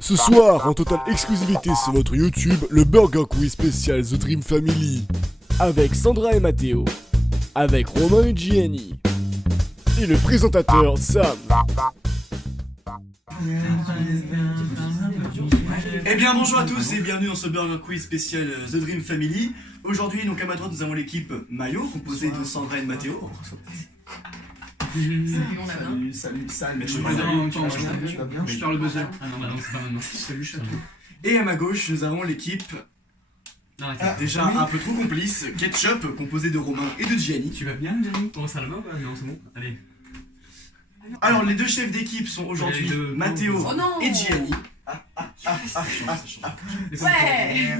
Ce soir, en totale exclusivité sur votre YouTube, le Burger Quiz spécial The Dream Family. Avec Sandra et Mathéo. Avec Romain et Gianni. Et le présentateur Sam. Eh bien bonjour à tous et bienvenue dans ce Burger Quiz spécial The Dream Family. Aujourd'hui, donc à ma droite, nous avons l'équipe Mayo, composée de Sandra et de Mathéo. Salut, Mais tu tu vas bien? Je faire le buzzer. Ah non, bah non, c'est pas maintenant. Salut, Château. Et à ma gauche, nous avons l'équipe déjà un peu trop complice, Ketchup, composée de Romain et de Gianni. Tu vas bien, Gianni? On ça la main ou pas? Non, c'est bon. Allez. Alors les deux chefs d'équipe sont aujourd'hui Mathéo et Gianni. Ouais.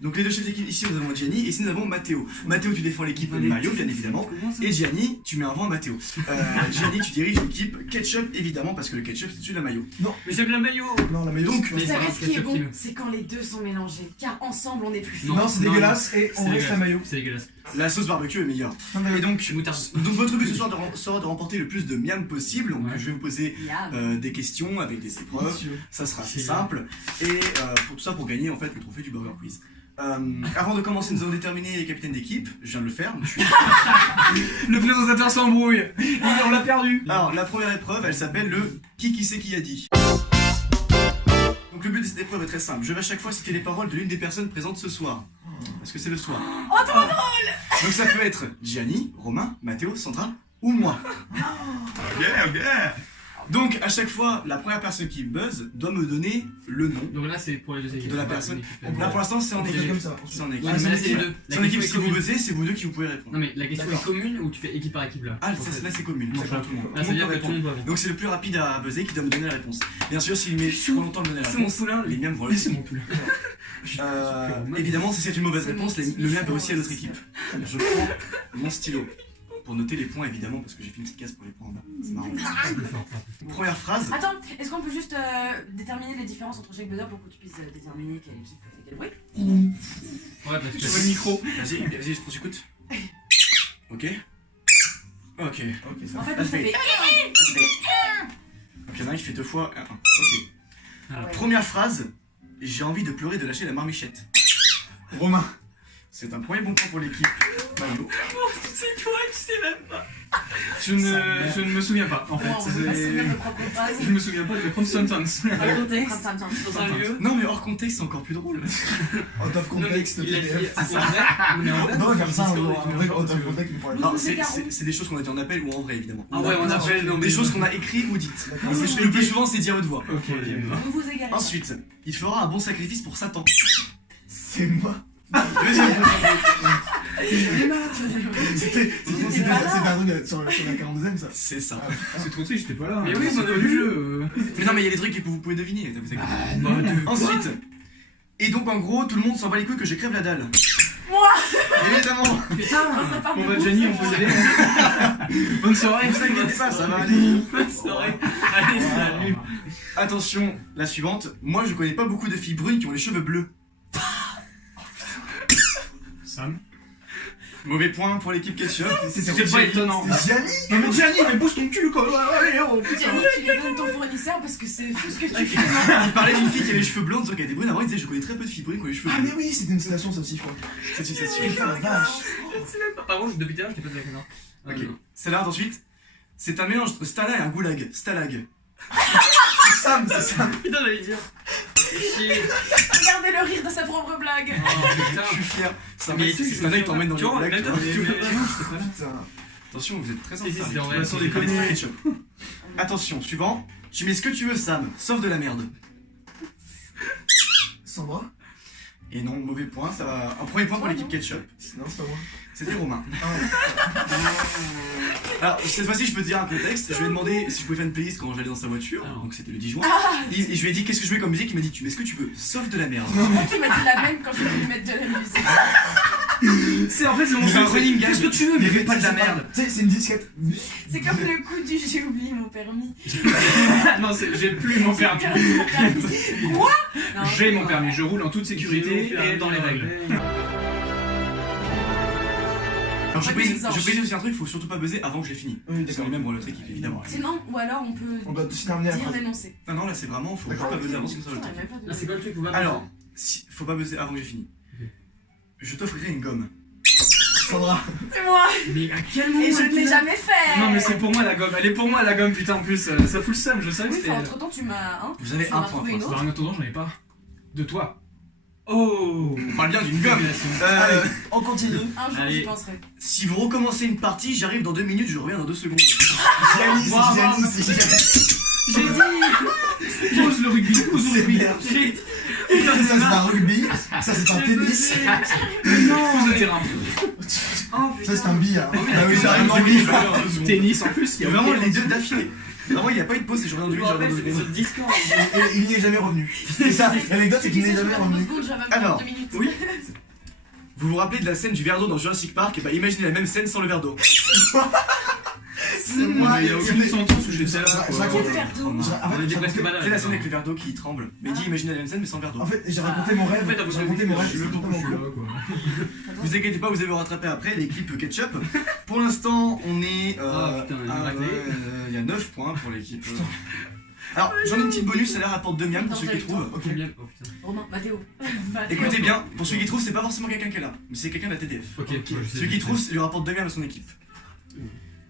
Donc les deux chefs d'équipe, ici nous avons Gianni et ici nous avons Mathéo. Mathéo, tu défends l'équipe Mayo, bien évidemment. Et Gianni, tu mets un vent à Mathéo. Gianni, tu diriges l'équipe Ketchup, évidemment, parce que le ketchup c'est dessus de la mayo. Non, mais c'est bien le maillot. Non, la maillot. Donc, Vous savez ce qui est bon, c'est quand les deux sont mélangés, car ensemble on est plus fort. Non, c'est dégueulasse et on reste la maillot. C'est dégueulasse. la sauce barbecue est meilleure. Et donc votre but ce soir sera de remporter le plus de miam possible. Donc je vais vous poser des questions avec des épreuves. Ça sera assez simple. Et pour tout ça, pour gagner en fait le trophée du Burger Quiz. Avant de commencer, nous allons déterminer les capitaines d'équipe. Je viens de le faire. Le présentateur s'embrouille. On l'a perdu. Alors, la première épreuve, elle s'appelle le qui sait qui a dit. Donc, le but de cette épreuve est très simple. Je vais à chaque fois citer les paroles de l'une des personnes présentes ce soir. Parce que c'est le soir. Oh, trop drôle. Donc, ça peut être Gianni, Romain, Mathéo, Sandra ou moi. Ok. Donc, à chaque fois, la première personne qui buzz doit me donner le nom. Donc là, c'est pour les deux équipes. De la personne. Là, pour l'instant, c'est en équipe. Comme ça. C'est en équipe. Ouais, mais là, c'est les deux. C'est en équipe, si vous buzzez, c'est vous deux qui vous pouvez répondre. Non, mais la question est commune ou tu fais équipe par équipe là? Ah, là, c'est commune. C'est pour tout le monde. Là, ça veut dire que tout le monde doit répondre. Donc, c'est le plus rapide à buzzer qui doit me donner la réponse. Bien sûr, s'il met trop longtemps à me donner la réponse, les miens vont le C'est mon poulain. évidemment, si c'est une mauvaise réponse, le mien peut aussi à l'autre équipe. Je prends mon stylo pour noter les points, évidemment, parce que j'ai fait une petite case pour les points en bas. C'est marrant. Première phrase. Attends, est-ce qu'on peut juste déterminer les différences entre chaque buzzer pour que tu puisses déterminer quel fait quel bruit? Ouais, parce que tu vois le micro. Vas-y, je t'écoute. Ok. Ok. En fait, ça fait... Donc, il y en a un qui fait deux fois. Ok. Première phrase. J'ai envie de pleurer de lâcher la marmichette. Romain. C'est un premier bon point pour l'équipe. Mayo. C'est toi, tu sais même pas. Je ne me souviens pas, en fait. Je me souviens pas de prendre sentence. Dans un lieu. Non, mais hors contexte, c'est encore plus drôle. Out of context, Il a dit PDF. c'est vrai. Non, comme ça, en vrai, out of context, il pourrait Non, c'est des choses qu'on a dit en appel ou en vrai, évidemment. Ah ouais, on appelle. Des choses qu'on a écrites ou dites. Le plus souvent, c'est dit à haute voix. Ok. Vous vous égarez. Ensuite, il fera un bon sacrifice pour Satan. C'est moi. Deuxième point. C'était un truc sur la 42ème, ça. C'est ça. C'est trop triste, j'étais pas là. Mais oui, on a vu le jeu. Mais non, mais il y a des trucs que vous pouvez deviner. Vous inquiétez pas. Ensuite, et donc en gros, tout le monde s'en bat les couilles que je crève la dalle. Moi. Évidemment. Putain, on va Gianni, on peut y aller. Bonne soirée, Ne vous inquiétez pas, ça va aller. Bonne soirée. Allez, salut. Attention, la suivante. Moi, je connais pas beaucoup de filles brunes qui ont les cheveux bleus. Sam. Mauvais point pour l'équipe Ketchup. C'est pas étonnant. Gianni. Non mais Gianni, mais bouge ton cul quoi. Allez, oh Gianni, tu les donnes ton fournisseur parce que c'est fou ce que tu fais. Il parlait d'une fille qui avait les cheveux blonds, donc elle était brune. Avant, il disait je connais très peu de filles brunes qui ont les cheveux Ah, bleus. mais oui, c'était une citation, ça aussi, je crois. C'est une Putain, la vache. Par contre, depuis tout à l'heure, je t'ai pas dit la Ok. Celle-là, ensuite. C'est un mélange entre Stala et un goulag. Stalag. C'est Sam, c'est Sam. Putain, j'allais dire. Regardez le rire de sa propre blague. Je suis fier. Ça Mais c'est Stala, il t'emmène dans les goulag. Putain. Attention, vous êtes très en Si, retard. c'est en vrai. Vincent déconne, c'est Ketchup. Attention, suivant. Tu mets ce que tu veux, Sam, sauf de la merde. Sandra. Et non, mauvais point. Ça va. Un premier point pour l'équipe Ketchup. Non, c'est pas moi. C'était Romain. Alors, cette fois-ci, je peux te dire un contexte. Je lui ai demandé si je pouvais faire une playlist quand j'allais dans sa voiture. Donc, c'était le 10 juin. Et je lui ai dit qu'est-ce que je mets comme musique. Il m'a dit tu mets ce que tu veux, sauf de la merde. Tu m'as dit la même quand je voulais mettre de la musique. C'est en fait, c'est mon C'est un running gag. Qu'est-ce que tu veux, mais fais pas de la C'est merde. Tu sais, c'est une disquette. C'est comme le coup du j'ai oublié mon permis. Non, j'ai plus mon permis. Quoi? J'ai mon permis, je roule en toute sécurité et dans les règles. je précise aussi un truc, faut surtout pas buzzer avant que j'ai fini. Oui, C'est d'accord. les mêmes pour l'autre équipe, évidemment. Sinon, ou alors on peut On doit se terminer la dire phrase. l'énoncé. Non, là c'est vraiment, faut D'accord. pas buzzer avant, sinon ça va Putain, le il y a truc. pas de- Ah, c'est quoi le truc où va Alors, faut pas buzzer avant que j'ai fini. Je t'offrirai une gomme. Sandra. C'est moi. Mais à quel moment Et je elle ne l'ai était là jamais fait. Non mais c'est pour moi la gomme, elle est pour moi la gomme putain en plus, ça fout le seum, je savais que Oui, c'était... enfin, entre temps, tu m'as. Hein, Vous avez tu un m'as point trouvé pour une Bah, autre. en attendant j'en ai pas. De toi. Oh On parle bien d'une gomme. Allez, on continue. Un jour, Allez. j'y penserai. Si vous recommencez une partie, j'arrive dans 2 minutes, je reviens dans 2 secondes. Giannis, Wow, Giannis. J'ai dit Pose le rugby, pose le C'est rugby. merde. J'ai dit Ça c'est un rugby, ça c'est un tennis, Pose le terrain. Oh ça c'est un billard. Oh, mais Ah oui, j'arrive dans rugby, 8. tennis en plus, Il y a vraiment les deux d'affilée. Vraiment, il n'y a pas eu de pause et je reviens dans 2 minutes, j'arrive dans 2 c'était sur secondes. Discord. Et il n'y est jamais revenu. C'est ça, l'anecdote c'est qu'il n'y est jamais revenu. Alors, 2 minutes. oui. Vous vous rappelez de la scène du verre d'eau dans Jurassic Park? Et bah imaginez la même scène sans le verre d'eau. C'est moi, Il y a aucune sentence où j'étais là. Je quoi. raconte- Quel verre d'eau. On était presque pas là. C'est la scène avec le verre d'eau qui tremble. Mais dis, imaginez la même scène mais sans le verre d'eau. En fait, j'ai raconté mon rêve. En fait, t'as J'ai raconté mon rêve. je c'est veux tout pourquoi je suis là, mon quoi. Vous inquiétez pas, vous allez vous rattraper après, l'équipe Ketchup. Pour l'instant, on est. Ah, putain, il est raté. Il y a 9 points pour l'équipe. Alors, j'en ai une petite bonus, ça la rapporte 2 miams pour ceux qui trouvent. Ok, bien. Oh putain. Romain, Mathéo. Écoutez bien, pour celui qui trouve, c'est pas forcément quelqu'un qui est là, mais c'est quelqu'un de la TDF. Ok, moi, je sais. Celui qui trouve, ça lui rapporte 2 miams à son équipe.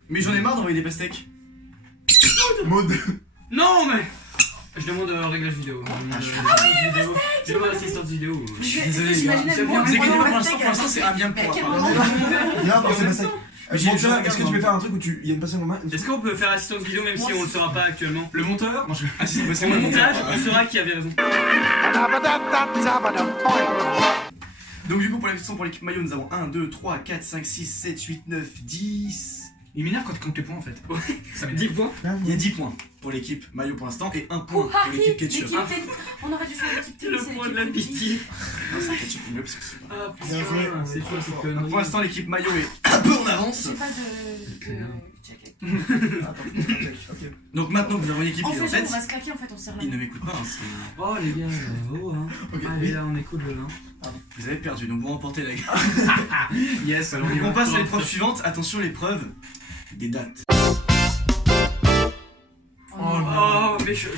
Mais j'en ai marre d'envoyer des pastèques. Maud. Non, mais. Je demande réglage vidéo. Je demande assistance vidéo. Je suis désolé, les gars. J'imaginais moi. Vous inquiétez pas, pendant pour la l'instant, c'est un bien Mais pour quel moi. moment Là, c'est pas ça. Mais Bon, j'ai- est-ce que tu peux faire un truc où il y a une personne en main? Est-ce qu'on peut faire assistance vidéo même si on le saura pas actuellement? Le monteur? Non, Ah, si, c'est c'est moi le le montage, montage. on saura qui avait raison. Donc, du coup, pour la question pour l'équipe maillot, nous avons 1, 2, 3, 4, 5, 6, 7, 8, 9, 10. Il m'énerve quand tu comptes les points en fait. Ça m'énerve. 10 points? Il y a 10 points pour l'équipe maillot pour l'instant et 1 point pour l'équipe Ketchup. On aurait dû faire l'équipe tennis. Le et point de l'équipe la rugby. pitié. Non, c'est Ketchup mieux parce que c'est pas. Ah Bien joué. putain, c'est quoi cette Donc, connerie? pour l'instant, l'équipe maillot est un peu en avance. J'ai pas de. check. Ok. Donc, maintenant que nous avons une équipe En qui est en fait, on tête, va se claquer en fait, on se serre la il ne main. m'écoute pas. Hein, c'est- Oh les gars, oh hein. Ok. Allez là, on écoute le là. vous avez perdu, donc vous remportez la guerre. Yes, alors On passe à l'épreuve suivante. Attention, l'épreuve des dates. Oh, mais je.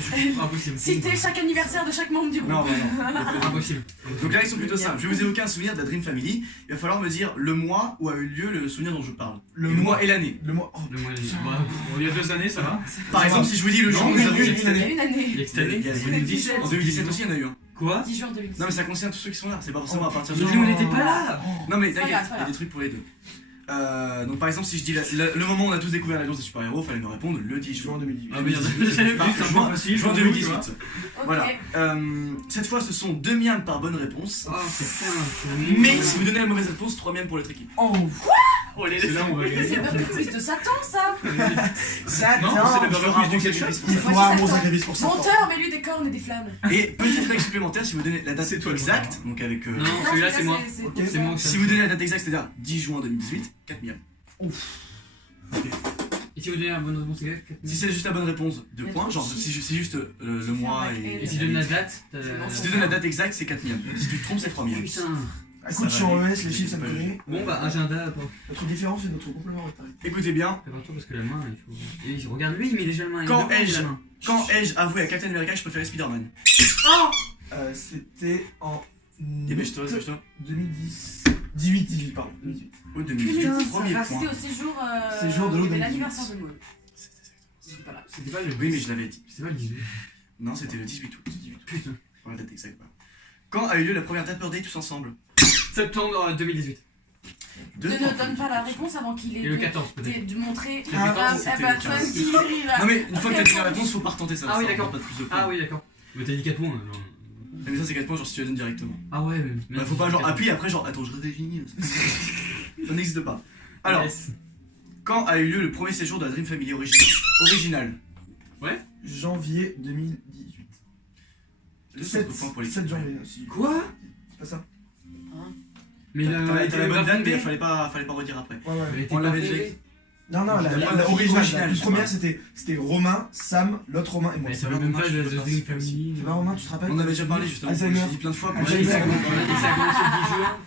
Impossible. Citer chaque anniversaire de chaque membre du groupe. Non, non. Impossible. Donc là, ils sont plutôt simples. Je vais vous évoquer un souvenir de la Dream Family. Il va falloir me dire le mois où a eu lieu le souvenir dont je parle. Le Et mois. et l'année. Le mois. Oh, Le mois, il y a 2 années, ça va. Par exemple, si je vous dis le jour où Une nous avons année, eu. une Il y a année. une année. Il y a cette année. Il y a 2017. En 2017 aussi, il y en a eu un. Quoi? 10 juin 2017. Non, mais ça concerne tous ceux qui sont là. C'est pas forcément à partir de. Mais on n'était pas là. Non, mais C'est pas t'inquiète, grave, c'est il pas y a grave. des trucs pour les deux. Donc, par exemple, si je dis le moment où on a tous découvert l'Alliance des super-héros, fallait me répondre le 10 juin. Juin 2018. Ah merde, j'avais vu, c'est un point facile. Juin 2018. Ok. Voilà. Cette fois, ce sont 2 miams par bonne réponse. Oh putain. Mais si vous donnez la mauvaise réponse, 3 miams pour l'autre équipe. Oh, Oh les là on va Mais c'est gagner. le quiz de Satan ça. ça, Non, non, c'est le Je ferai burger un quiz du bon ketchup. sacrifice il pour ça. faudra un bon sacrifice pour ça. Menteur, mais lui des cornes et des flammes. Et petite règle supplémentaire, si vous donnez la date C'est toi le exacte, donc avec. Non, celui-là c'est moi. Ok. C'est moi. Si vous donnez la date exacte, c'est-à-dire 10 juin 2018, 4 miams. Et si vous donnez la bonne réponse exacte? Si c'est juste la bonne réponse, 2 points. Genre, si c'est juste le mois et. Et si tu donnes la date? Si tu donnes la date exacte, c'est 4 miams. Si tu te trompes, c'est 3 miams. Putain. Écoute, je suis en ES, les chiffres ça me Pas connaît. Bon bah agenda. Notre différence c'est notre complément rectangle. Écoutez bien, Prépare-toi parce que la main il faut. Et regarde lui il met déjà la main. Quand il met ai-je- la main. quand ai-je avoué à Captain America que je préférais Spider-Man? C'était en. Dépêche-toi, dépêche-toi. 2010. 18, pardon. 18. Ou 2018, premier C'était point. au séjour. Séjour de l'eau il y avait 2018. l'anniversaire de Maud. J'étais pas là. C'était pas le. Oui, mais je l'avais dit. C'était pas le 18. Non, c'était le 18 août. Putain. Pour la date exacte. voilà. Quand a eu lieu la première Dapper Day tous ensemble? Septembre 2018. Deux Ne points. donne pas la réponse avant qu'il ait Et le 14 peut-être. de montrer Le à 14, c'était personne le 15. qui rit là. Non, mais une fois que t'as donné la réponse, faut pas retenter ça. Ah oui, ça d'accord. rapporte pas plus de points. Ah oui d'accord. Mais t'as dit 4 points alors. Mais ça, c'est 4 points, genre si tu la donnes directement. Ah ouais mais. Bah, faut pas genre appuyer après, genre attends, je redéfinis. Ça n'existe pas. Alors, Yes. quand a eu lieu le premier séjour de la Dream Family original? Janvier 2018. Deux autres points pour l'équipe. 7 janvier aussi. Quoi? C'est pas ça? Mais T'as la bonne date, mais fallait pas redire après. Ouais, ouais. On l'avait déjà. Non, non, la La originale. originale, La je première sais c'était Romain, Sam, l'autre Romain et moi. Mais ça veut même pas de The Dream Family. Tu vois, Romain, tu te rappelles? On avait déjà parlé justement, Alzheimer. j'ai dit plein de fois. Ah, Et ça a commencé le 10 juin.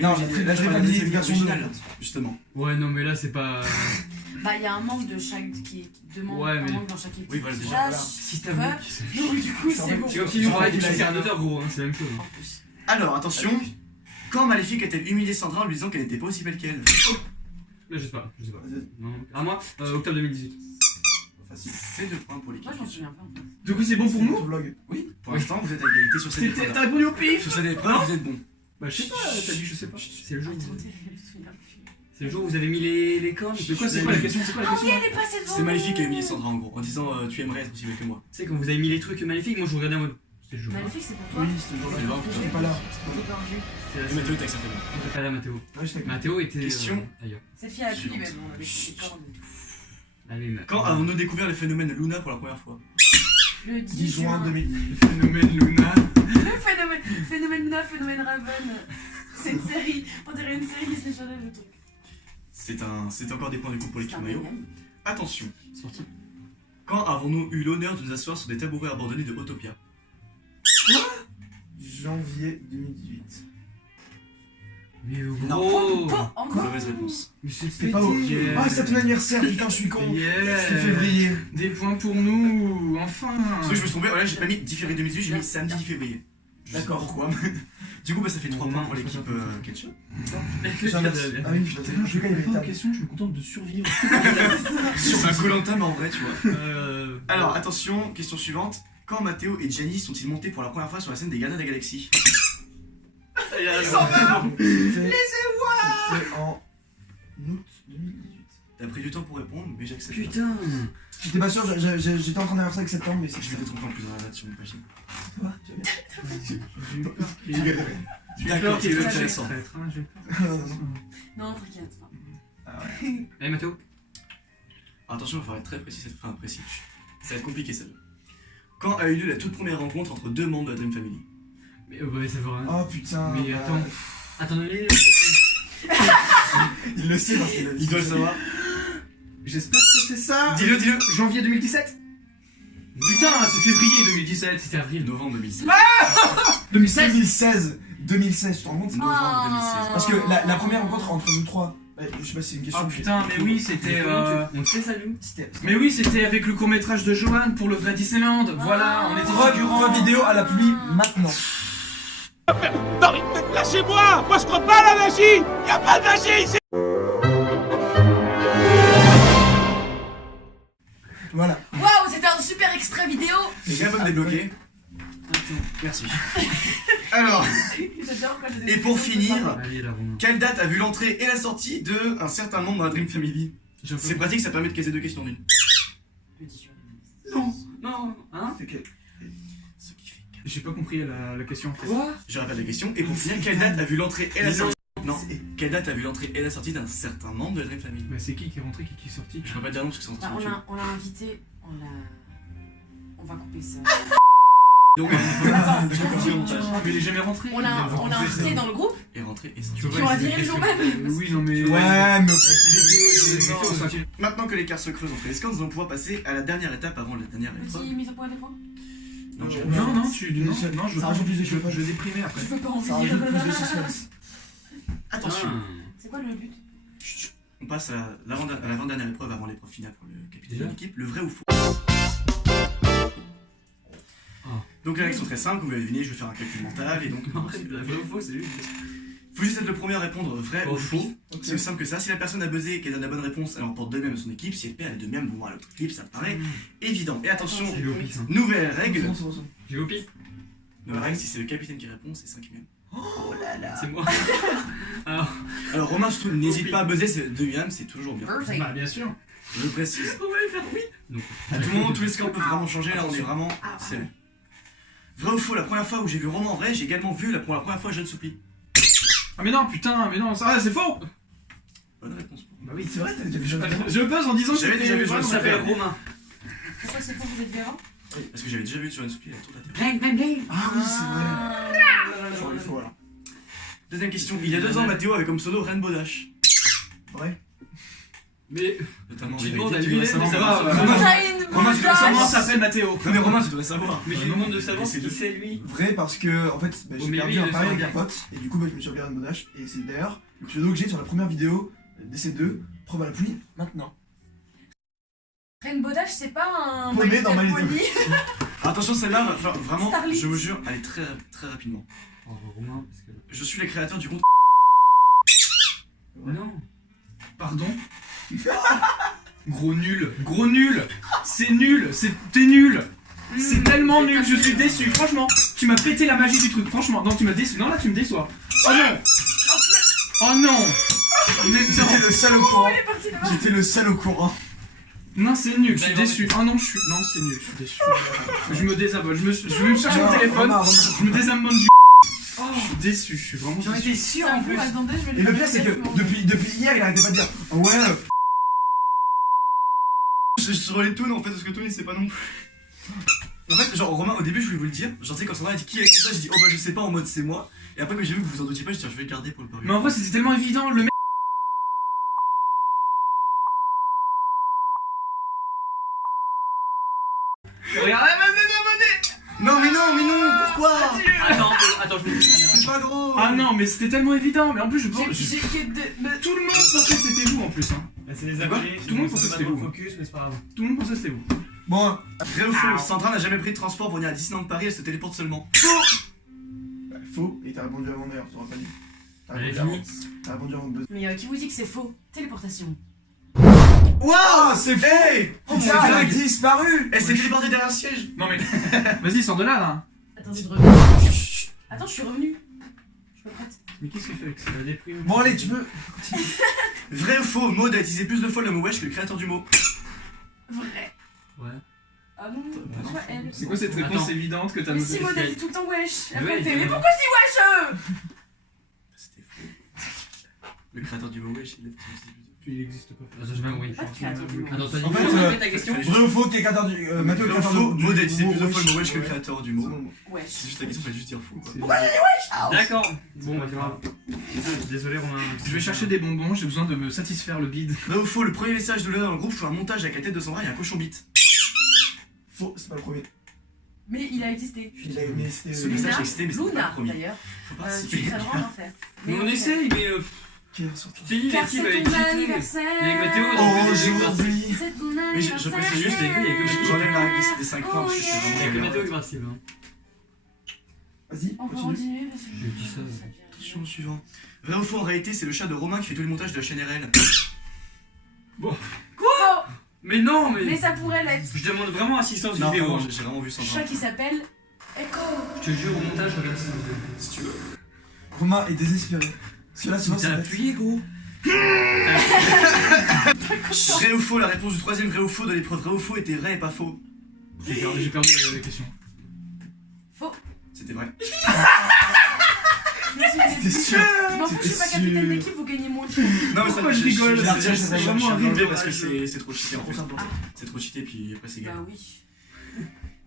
Non, la Dream Family version originale, justement. Ouais, non, mais là, c'est pas. Bah, il y a un membre de chaque qui demande Ouais, un mais- membre dans chaque équipe. Oui, voilà, déjà. Sache, Voilà. Si t'as va. vu, tu sais. Donc, du coup, c'est bon. C'est comme si nous, on parlait du Cernateur, gros, hein, c'est la même chose. En plus. Alors, attention. Quand Maléfique a-t-elle humilié Sandra en lui disant qu'elle n'était pas aussi belle qu'elle? Là, je sais pas. Non. À moi, octobre 2018. Facile. C'est 2 points pour l'équipe. Moi, je m'en souviens pas en fait. Du coup, c'est bon pour nous? Vlog. Oui, pour l'instant, vous êtes à égalité sur cette épreuve. T'as répondu au pif? Sur cette épreuve, vous êtes bon. Bah, je sais pas, t'as dit, je sais pas. C'est le jour. Attendez, je me souviens plus. C'est le jour où vous avez mis les cornes. De quoi, c'est quoi la question? Ah oui, elle est passée devant C'est Maléfique qui a nous. humilié Sandra en gros, en disant tu aimerais être aussi belle que moi. Tu sais, quand vous avez mis les trucs magnifiques, moi je regardais en mode. C'est le jour. Maléfique, c'est pour toi. Oui, c'était le jour C'est le là. vent, J'étais pas là. C'est pas un jeu. C'est Et la Mathéo était avec sa famille. On préparait Mathéo. Ouais, j'étais avec Mathéo était. Question. Ailleurs. Cette fille a plus Suivante. même, on avait ses cornes et tout. Allez, Quand avons-nous découvert le phénomène Luna pour la première fois? Le 10 10 juin 2010. Le phénomène Luna. Le phénomène Luna, phénomène Raven. C'est une série. On dirait une série Disney Channel, le truc. C'est encore des points de coup pour l'équipe maillot. Attention. Sorti. Quand avons-nous eu l'honneur de nous asseoir sur des tabourets abandonnés de Autopia? Janvier 2018. Mais Oh. gros. Encore. Mauvaise réponse. Mais c'est C'était pas au. Yeah. Ah, c'est ton anniversaire, putain, je suis con. Yeah. C'était février. Des points pour nous, enfin. Parce que je me suis trompé, voilà, j'ai pas mis 10 février 2018, j'ai mis samedi 10 février. Je sais pas D'accord. pourquoi. Du coup, bah, ça fait 3 points pour l'équipe ketchup. Ah oui, putain, je gagne les tables. question, je me contente de survivre. Sur un Koh-Lanta, mais en vrai, tu vois. Alors, Alors, attention, question suivante. Quand Mathéo et Gianni sont-ils montés pour la première fois sur la scène des Gardiens de la Galaxie? C'était en août 2018. T'as pris du temps pour répondre, mais j'accepte. putain. J'étais pas sûr, j'étais en train d'inverser avec septembre, mais c'est Je m'étais trompé en plus dans la date sur mon papier. toi. J'ai eu peur qu'il J'ai galéré. D'accord, qu'il c'est y ait intéressant. Non, t'inquiète. Allez, Mathéo. Attention, il va falloir être très précis, enfin précis. Ça va être compliqué celle-là. Quand a eu lieu la toute première rencontre entre deux membres de la Dream Family? Mais ouais, ça va. Oh putain. Mais attends. Attendez. Il le sait parce qu'il a dit. Il doit le savoir. J'espère que c'est ça. Dis-le, dis-le. Janvier 2017. Putain, c'est février 2017. C'était avril. Novembre 2016. 2016. 2016, tu te rends compte? Novembre 2016. Parce que la première rencontre entre nous trois, je sais pas si c'est une question. Oh putain, mais oui, c'était. On sait ça, nous. C'était. Mais oui, c'était avec le court-métrage de Johan pour le vrai Disneyland. Voilà, on était figurants. Preuve vidéo à la pluie maintenant. Lâchez-moi! Moi je crois pas à la magie! Y a pas de magie ici! Voilà. Waouh, c'était un super extrait vidéo. J'ai un peu débloqué. Merci. Alors, J'adore quand j'ai des et pour expressions finir, Allez, là, Romain. quelle date a vu l'entrée et la sortie de un certain membre de la Dream Family? C'est pratique, ça permet de caser deux questions d'une. Le 10 juin. Non, non, hein? C'est que. Ce qui fait que- J'ai pas compris la question en fait. Quoi? Je répète la question. Et pour finir, quelle date a vu l'entrée et la sortie? Non. Quelle date a vu l'entrée et la sortie d'un certain membre de la Dream Family? Mais c'est qui est rentré, qui est sorti? Je peux pas dire non parce que c'est en Bah, train de on l'a invité, on va couper ça. Donc, Attends, je le confie au montage. Mais il est jamais rentré. On l'a invité dans le groupe. Et rentrée et sortie. Tu Puis on l'a viré le jour même. Oui, non mais. Ouais, mais. Maintenant que l'écart se creuse entre les scans, nous allons pouvoir passer à la dernière étape avant la dernière épreuve. Petit mise au point à l'écran. Non, j'ai- Non, non, tu. Non, Ça- non, je ça rajoute plus de je cheveux. je déprimais après. Je veux pas en Ça venir. rajoute plus de suspense. Attention, C'est quoi le but? Chut. On passe à l'avant-dernière épreuve avant l'épreuve finale pour le capitaine de Déjà l'équipe, le vrai ou faux. Ah. Donc les règles sont très simples, comme vous l'avez deviné, je vais faire un calcul mental et donc La vraie ou faux, c'est juste. faut juste être le premier à répondre vrai Oh, ou faux. faux. C'est aussi simple que ça. Si la personne a buzzé et qu'elle donne la bonne réponse, elle remporte de même à son équipe. Si elle perd, les deux mêmes vont à l'autre équipe. Ça me paraît évident. Et attention, J'ai eu au pif. nouvelle règle. C'est bon. J'ai eu au pif. Nouvelle règle, si c'est le capitaine qui répond, c'est 5 mêmes. C'est moi. Alors Romain, surtout, n'hésite pas à buzzer, c'est 2 mêmes, c'est toujours bien. Birthday. Bah, bien sûr. Je précise. On va faire oui. À tout moment, tous les scores peuvent vraiment changer. Là, on est vraiment serré. Vrai ou faux, la première fois où j'ai vu Romain en vrai, j'ai également vu pour la première fois Jeune Soupli. Ah, mais non, putain, mais non, ça, c'est faux. Bonne réponse. Bah oui, C'est vrai, t'as déjà vu Jeanne Valjean? Je buzz en disant que J'avais c'était. déjà vu Voilà, Jean on s'appelle Soupli. Romain. Pourquoi c'est faux, vous êtes violent? Parce que j'avais déjà vu Jeune Soupli, la tour de la Terre. Bang, bang, bang. Ah oui, c'est vrai. Genre, il faut alors. Deuxième question. Il y a 2 ans, Mathéo avait comme pseudo Rainbow Dash. Vrai? Mais. Notamment, Tu il demandes avait à dit lui, récemment. mais ça va, Romain, T'as une Romain, tu devrais Comment savoir. s'appelle Mathéo? Non mais Romain, tu devrais savoir. Mais je lui demande de savoir ce qu'il sait lui. Vrai parce que en fait j'ai mais perdu lui, un il pari le avec sait. un pote et du coup je me suis regardé de Modash et c'est d'ailleurs le pseudo que j'ai sur la première vidéo d'EC2, preuve à la pluie, maintenant. Rainbow Dash, c'est pas un Poney dans My Little Pony. Attention, celle-là, vraiment, Starlit. je vous jure, allez très rapidement. Romain, parce que... Je suis le créateur du compte. Non. Pardon? Gros nul, gros nul. C'est nul, t'es nul. C'est tellement nul, je suis déçu, franchement. Tu m'as pété la magie du truc, franchement. Non, tu m'as déçu. Non, là, tu me déçois. Oh non. Oh non. Mais J'étais non. le seul au courant. Elle est partie là-bas. J'étais le seul au courant. Non, c'est nul, je suis déçu. Oh non, non, c'est nul, je suis déçu. Je me désabonne, je vais me chercher mon téléphone. Je me désabonne du. Oh, je suis déçu, je suis vraiment J'en déçu. étais sûre en plus. Attendez, je vais Et le pire c'est que depuis hier il arrêtait pas de dire ouais Je sur les toons en fait, parce que Toon il sait pas non plus. En fait, genre Romain, au début je voulais vous le dire. Genre, tu sais, quand Sandra a dit qui a écrit ça, j'ai dit oh bah je sais pas en mode c'est moi. Et après, quand j'ai vu que vous vous en doutiez pas, j'ai dit tiens, je vais le garder pour le pari. Mais en vrai, c'était tellement évident, le mec. Regarde, Non, mais non, pourquoi? Attends, je vais C'est pas drôle. Ah non, mais c'était tellement évident, mais en plus, je pense. J'ai que Tout le monde pensait que c'était vous en plus. Hein. C'est les Quoi abonnés. Tout le monde pensait que c'était vous. Focus, mais c'est pas grave. Tout le monde pensait que c'était vous. Bon Vrai ou faux, Sandra n'a jamais pris de transport pour venir à Disneyland Paris, elle se téléporte seulement. faux et t'as répondu avant d'ailleurs, t'auras pas dit. T'as Allez, répondu fini. avant. T'as répondu avant de Mais qui vous dit que c'est faux? Téléportation. Waouh, c'est fait. Oh mon Putain, elle a dieu. disparu. Elle s'est téléportée derrière un siège. Non, mais. Vas-y, sors de là, là. Attendez, je reviens. Attends, je suis revenue. Je me prête. Mais qu'est-ce qu'il fait avec ça? La déprime. Bon allez tu peux. Vrai ou faux, Maud a utilisé plus de fois le mot wesh que le créateur du mot. Vrai. Ouais. Ah non, pourquoi elle? C'est quoi cette réponse Attends. évidente que t'as Mais notée? si, Maud, elle dit tout le temps wesh. Et après, Ouais, elle fait, ouais. mais pourquoi je dis wesh? C'était faux. Le créateur du mot wesh, il l'a fait. Il existe pas. Attends, je vais oui. Pas de créateur du mot. Attends, t'as dit En fait, quoi? euh, Répète ta question. Vrai ou faux que t'es créateur du. Mathieu Vrai ou créateur faux, du- Maud a du utilisé mot plus de fois le mot wesh que le Ouais. créateur du C'est mot. bon, bon. Wesh. C'est juste la question, fallait juste dire faux quoi. D'accord. Bon, bah, c'est grave. Désolé, Romain. Je vais chercher des bonbons, j'ai besoin de me satisfaire le bide. Vrai ou faux, le premier message de l'heure dans le groupe, je fais un montage avec la tête de Sandra et un cochon bite. Faux, c'est pas le premier. Mais il a existé. Il a mais c'était. Ce message existait, mais c'était pas le Luna, premier. d'ailleurs. Faut Tu participer. serais vraiment en enfer. Mais on essaye, mais. Qui est sorti Je t'ai dit, Car l'équipe c'est avec ton qui t'es. anniversaire. Il y a Mathéo dans Aujourd'hui. C'est ton Mais je anniversaire. précise juste, j'enlève la règle des 5 points parce que je suis Il y a que vraiment. Mathéo qui participe. Hein. Vas-y, On peut continue. continuer parce que J'ai dit ça. Attention, suivant. Vrai ou faux, en réalité, c'est le chat de Romain qui fait tous les montages de la chaîne RL. Faux. Mais non, Mais mais. ça pourrait l'être. Je demande vraiment assistance Non, vidéo. vraiment, hein. j'ai vraiment vu Sandra. Chat qui s'appelle Echo. Je te jure, au montage, je regarde ça. Si tu veux. Romain est désespéré. Parce que là, sinon, T'as ça appuyé, gros. Vrai ou faux, la réponse du troisième vrai ou faux de l'épreuve vrai ou faux était vrai et pas faux. J'ai perdu la question. Faux. C'était vrai. Je me suis T'es dit, sûr. je m'en fous, je suis pas C'était capitaine sûr. d'équipe, vous gagnez moins de points. Non, mais ça Pourquoi je rigole, c'est vraiment un rigolo rigolo. parce que c'est trop cheaté en fait. Trop simple. C'est trop cheaté, puis après c'est Bah grave. oui.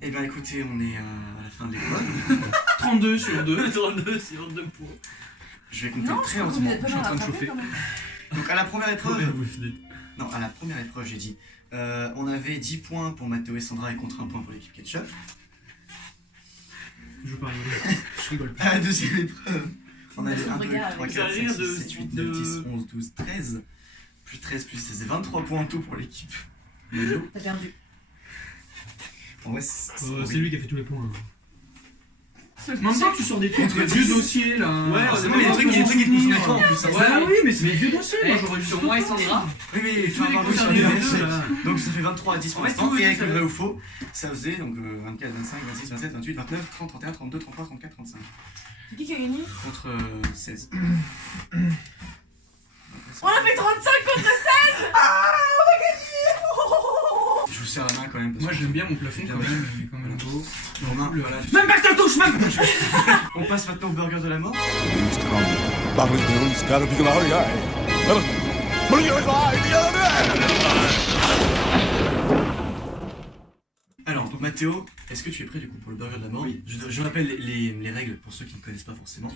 Eh bien écoutez, on est à la fin de l'épreuve. 32 sur 2. 32, c'est 22 points. Je vais compter Non, très je crois que vous lentement. êtes pas Je suis en mal train de rattrapé chauffer. quand même. Donc à la première épreuve. vous filez. Non, à la première épreuve, j'ai dit. On avait 10 points pour Mathéo et Sandra et contre 1 point pour l'équipe Ketchup. Je veux pas rigoler. Je rigole. À la deuxième épreuve, on avait 1, 2, Regarde, 3, avec 4, ça 5, rire 6, de- 7, 8, de- 9, 10, 11, 12, 13. Plus 13, plus 16, c'est 23 points en tout pour l'équipe. Melo. T'as perdu. En vrai, c'est C'est lui qui a fait tous les points. Même temps que tu sors des trucs, des vieux dossiers là. Ouais, c'est bon, il y a des trucs qui te concernent toi en plus. hein. Bah oui, mais c'est des vieux dossiers. Moi j'aurais dû Sur moi et Sandra. Oui, mais il faut Tous les avoir vu sur concernés les les deux, là. Donc ça fait 23 à 10 pour En fait, l'instant. tout Et est avec le ça. vrai ou faux, ça faisait donc 24, 25, 26, 27, 28, 29, 30, 31, 32, 33, 34, 35. C'est qui a gagné? Contre 16. On a fait 35 contre 16. Je vous serre la main quand même. parce Moi que- j'aime bien mon plafond quand même, il est quand même beau. Romain, voilà. Même pas que ta touche, même. On passe maintenant au burger de la mort. Alors, Mathéo, est-ce que tu es prêt du coup pour le burger de la mort? Oui. Je rappelle les règles pour ceux qui ne connaissent pas forcément.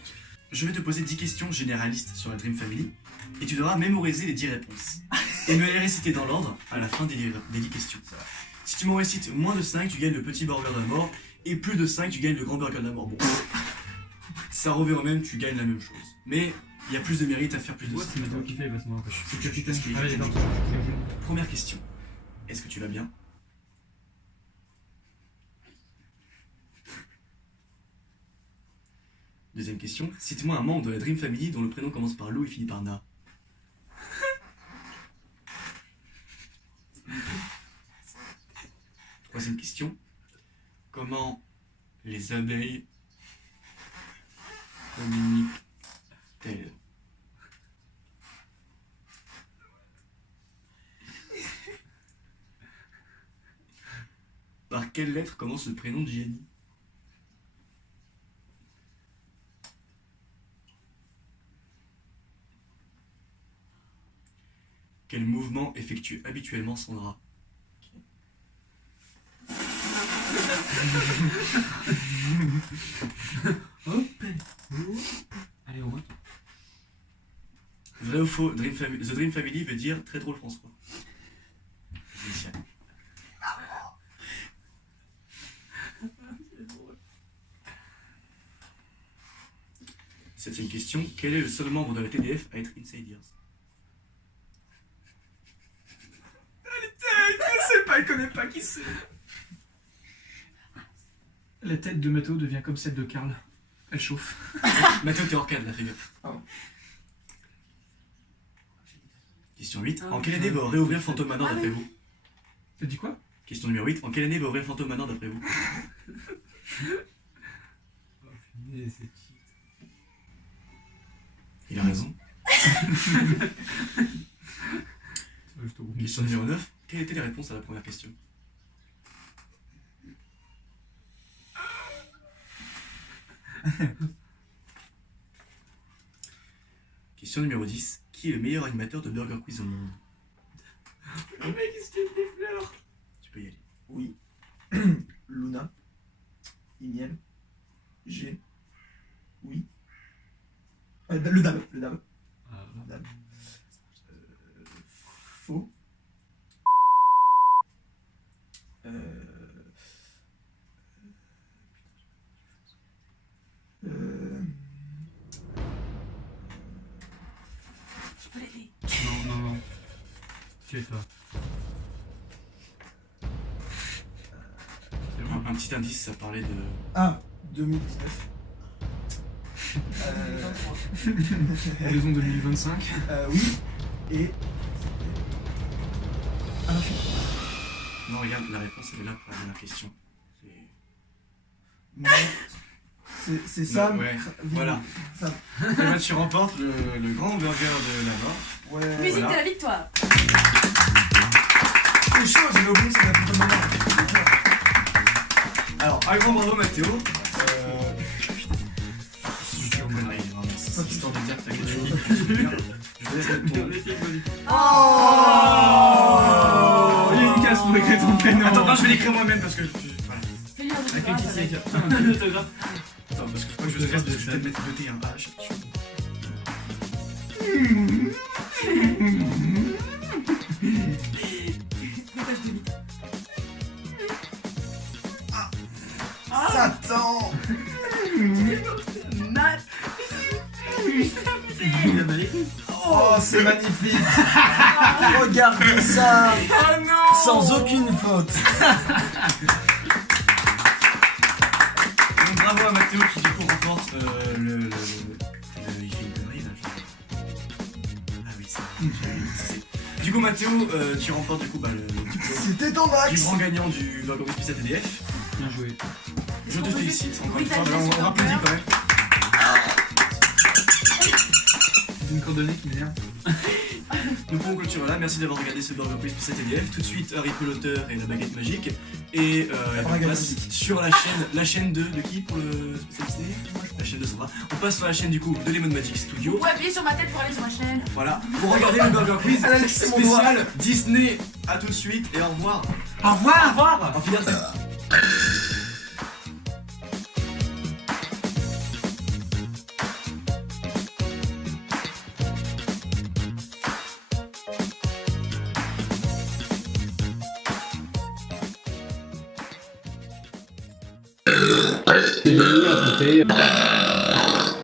Je vais te poser 10 questions généralistes sur la Dream Family et tu devras mémoriser les 10 réponses. Et me les réciter dans l'ordre à la fin des 10 questions. Si tu m'en récites moins de 5, tu gagnes le petit burger de la mort. Et plus de 5, tu gagnes le grand burger de la mort. Bon, ça revient au même, tu gagnes la même chose. Mais il y a plus de mérite à faire plus de 5. C'est Mathéo qui fait, il va se marrer. C'est le capitaine qui Allez, est d'accord. Première question. Est-ce que tu vas bien? Deuxième question. Cite-moi un membre de la Dream Family dont le prénom commence par Lou et finit par Na. Troisième question. Comment les abeilles communiquent-elles? Par quelle lettre commence le prénom de Gianni? Quel mouvement effectue habituellement Sandra? Allez, on voit. Vrai ou faux, The Dream Family veut dire très drôle François. Initial. Septième question. Quel est le seul membre de la TDF à être Insiders? Il connaît pas qui c'est. La tête de Mathéo devient comme celle de Karl. Elle chauffe. Mathéo, t'es hors cadre, là, fais gaffe. Oh. Question 8. En quelle année va réouvrir Phantom Manor d'après vous? T'as dit quoi? Question numéro 8. En quelle année va ouvrir Phantom Manor d'après vous? Il a raison. Question numéro 9. Quelles étaient les réponses à la première question? Question numéro 10. Qui est le meilleur animateur de Burger Quiz au monde? Le mec, il se tire des fleurs. Tu peux y aller. Oui. Luna. Iniel. G. Oui. Le dab. Le dab. Dab. Faux. Je peux l'aider. Non. Tu es toi. Un petit indice, ça parlait de... Ah, 2019. Horizon 2025. Oui. Et. Ah non, Non, regarde, la réponse elle est là pour la dernière question. c'est ça. Ouais, voilà. Ça. Et ben, tu remportes le grand burger de la mort. Ouais. Musique Voilà. de la victoire. C'est chaud, j'avais oublié que c'est la photo de maman. Alors, un grand bravo Mathéo. C'est histoire de dire que t'as quelque chose. Je te laisse répondre. Oh, il y a une case pour écrire ton prénom. Attends, non, je vais l'écrire moi-même parce que... Voilà. Fais-lui un Avec autographe qui c'est avec. qui a- Attends, parce que je crois que je stresse parce que je vais peut-être mettre noter un H. Dépêche de vite. Satan. Mat. Oh, c'est magnifique. Regardez ça. Oh non! Sans aucune faute. Donc bravo à Mathéo qui du coup remporte il fait une connerie là. Ah oui, c'est... Du coup Mathéo, tu remportes du coup le diplôme C'était ton du max. grand gagnant du Burger Quiz Pizza TDF. Bien joué. Je te félicite encore Oui, une fois, t'as on dit applaudit quand même. C'est une coordonnée qui m'énerve. Nous pouvons clôturer là, merci d'avoir regardé ce Burger Quiz Pizza TDF. Tout de suite Harry Potter et la baguette magique. Et on baguette passe magique. sur la chaîne de qui pour le spécial Disney? La chaîne de Sandra. On passe sur la chaîne du coup de Lemon Magic Vous Studio. pouvez appuyer sur ma tête pour aller sur ma chaîne. Voilà, pour regarder le Burger Quiz Elle a laissé mon doigt. spécial Disney. À tout de suite et au revoir. Au revoir. Au revoir. Auf Wiedersehen. C'est Jenny à tenter.